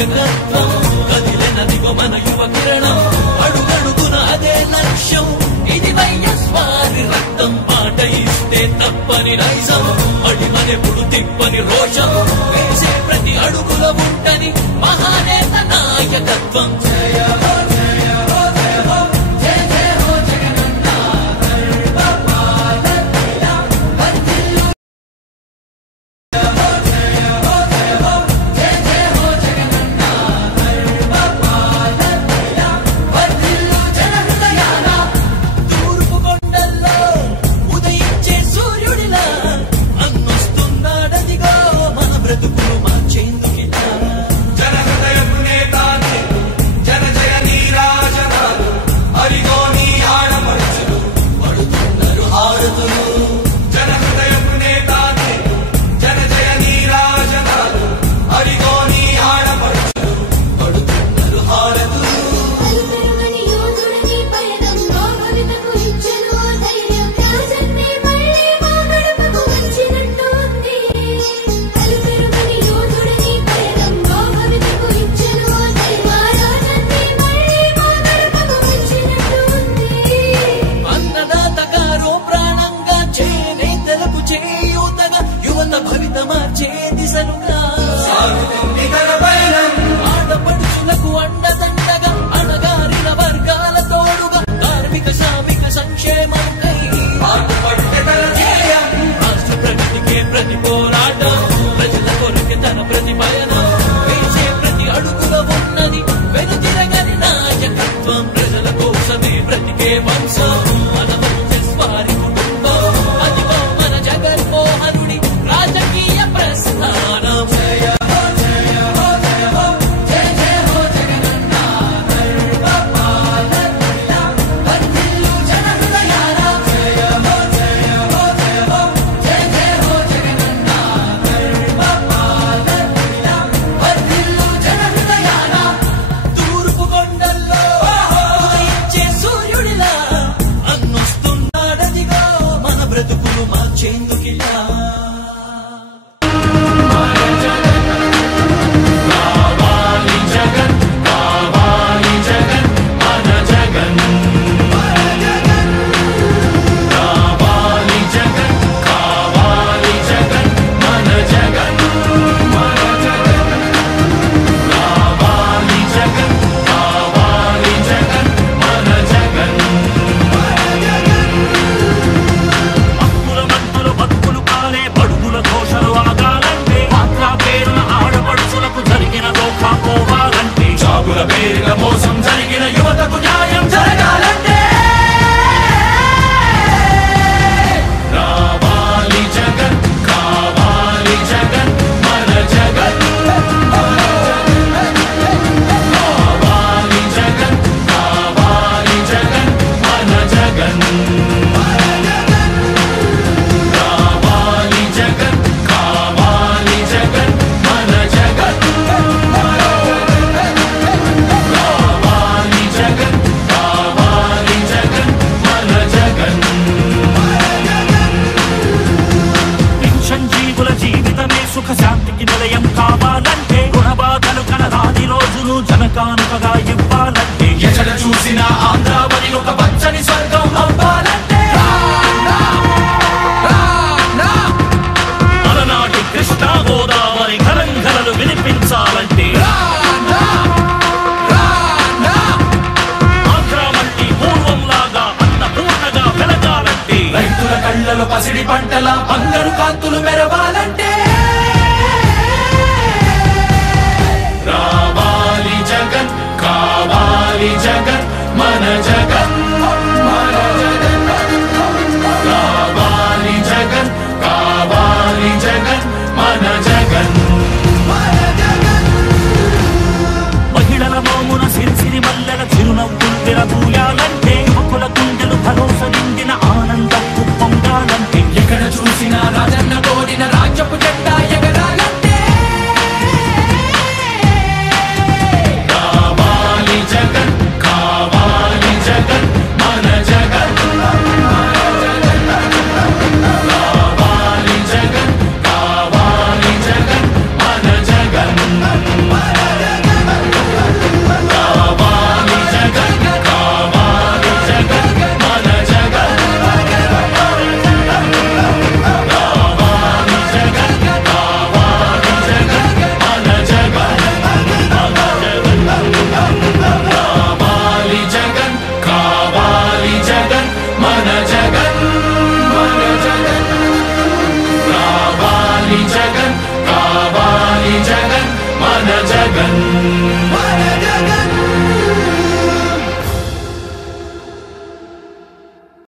నాయకత్వం కదిలినదిగో మన యువ కిరణం అడుగడుగున అదే లక్ష్యం ఇది వైఎస్వారి రక్తం మాట ఇస్తే తప్పని నైజం అడిమనెప్పుడు తిప్పని రోషం వేసే ప్రతి అడుగులో ఉంటని మహానేత నాయకత్వం జయ హో జయ హో జయ హో జయ జయ హో జగనన్న సర్వపాలకుడా వర్ధిల్లు జయ హో జయ హో జయ హో జయ జయ హో జగనన్న సర్వపాలకుడా వర్ధిల్లు జన హృదయాల తూర్పు కొండల్లో ఉదయించే సూర్యుడిలా అన్నొస్తున్నాడదిగో మన బ్రతుకులు మార్చేందుకిలా జన హృదయపు నేత జన జయ నీరాజనాలు అరిగో నీ ఆడపడుచులు పడుతున్నారు హారతులు జన హృదయపు నేత జన జయ నీరాజనాలు అరిగో నీ ఆడపడుచులు పడుతున్నారు హారతులు అలుపెరుగని యోధుడని పయనంలో భవితకు ఇచ్చెను ధైర్యం రాజన్నే మళ్ళీ మా గడపకు వచ్చినట్టు ఉంది అలుపెరుగని యోధుడని పయనంలో భవితకు ఇచ్చెను ధైర్యం రాజన్నే మళ్ళీ మా గడపకు వచ్చినట్టు ఉంది అన్నదాత గారో ప్రాణంగా చేనేతలకు చేయూతగా యువత భవిత మార్చే దిశలుగా సాగుతుంది తన పయనం ఆడపడుచులకు అండదండగా అణగారిన వర్గాల తోడుగా కార్మిక శ్రామిక సంక్షేమంకై పాటుపట్టే తన ధ్యేయం రాష్ట్ర ప్రగతికే ప్రతి పోరాటం ప్రజల కొరకే తన ప్రతి పయనం వేసే ప్రతి అడుగులో ఉన్నది వెనుతిరగని నాయకత్వం ప్రజల కోసమే బ్రతికే వంశం మన వైఎస్వారి కుటుంబం అదిగో మన జగన్మోహనుడి రాజకీయ ప్రస్థానం జయ హో జయ హో జయ హో జయ జయ హో జగనన్న సర్వపాలకుడా వర్ధిల్లు జన హృదయాల జయ హో జయ హో జయ హో జయ జయ హో జగనన్న సర్వపాలకుడా వర్ధిల్లు జన హృదయాల తూర్పు కొండల్లో ఉదయించే సూర్యుడిలా అన్నొస్తున్నాడదిగో మన బ్రతుకులు మార్చేందుకిలా హక్కుల మంతుల బతుకులు కాలే బడుగుల దోషలు ఆగాలంటే మాత్రా పేరున ఆడపడుచులకు జరిగిన దోఖా పోవాలంటే చాగుల పేరున